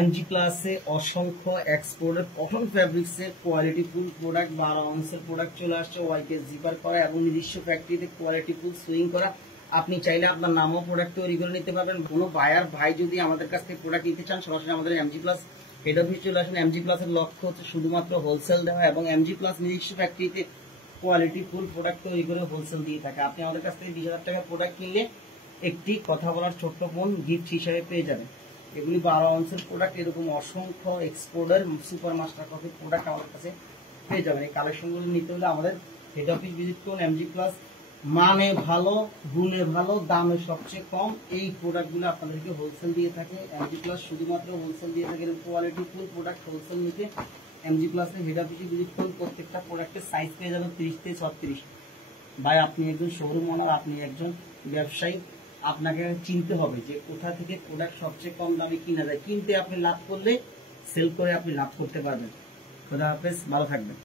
MG প্লাসে অসংখ্য এক্সপোর্টের কটন ফ্যাব্রিক্সের কোয়ালিটিফুল প্রোডাক্ট 12 আউন্সের প্রোডাক্ট চলে আসছে, ওয়াইকে জিপার করা এবং নিজস্ব ফ্যাক্টরিতে কোয়ালিটিফুল সুইং করা। আপনি চাইলে আপনার নামও প্রোডাক্ট তৈরি করে নিতে পারবেন। কোনো বায়ার ভাই যদি আমাদের কাছ থেকে প্রোডাক্ট নিতে চান, সরাসরি আমাদের এমজি প্লাস হেড অফিস চলে আসেন। এমজি প্লাসের লক্ষ্য হচ্ছে শুধুমাত্র হোলসেল দেওয়া এবং এমজি প্লাস নিজস্ব ফ্যাক্টরিতে কোয়ালিটিফুল প্রোডাক্ট তৈরি করে হোলসেল দিয়ে থাকে। আপনি আমাদের কাছ থেকে 20,000 টাকার প্রোডাক্ট কিনলে একটি কথা বলার ছোট্ট ফোন গিফট হিসাবে পেয়ে যাবেন। এগুলি 12 আউন্সের প্রোডাক্ট। এরকম অসংখ্য এক্সপোর্টার সুপার মাস্টার কপির প্রোডাক্ট আমাদের কাছে পেয়ে যাবেন। এই কালেকশনগুলো নিতে হলে আমাদের হেড অফিস ভিজিট করুন। এমজি প্লাস মানে ভালো, গুণে ভালো, দামে সবচেয়ে কম। এই প্রোডাক্টগুলো আপনাদেরকে হোলসেল দিয়ে থাকে এমজি প্লাস, শুধুমাত্র হোলসেল দিয়ে থাকে। কোয়ালিটি ফুল প্রোডাক্ট হোলসেল নিতে এমজি প্লাসে হেড অফিসে ভিজিট করুন। প্রত্যেকটা প্রোডাক্টের সাইজ পেয়ে যাবেন 30 থেকে 36। ভাই আপনি একজন শোরুম ওনার, আপনি একজন ব্যবসায়ী, আপনাকে চিনতে হবে যে কোথা থেকে প্রোডাক্ট সবচেয়ে কম দামে কিনা যায়। কিনতে আপনি লাভ করলে সেল করে আপনি লাভ করতে পারবেন। খোদা হাফেজ, ভালো থাকবেন।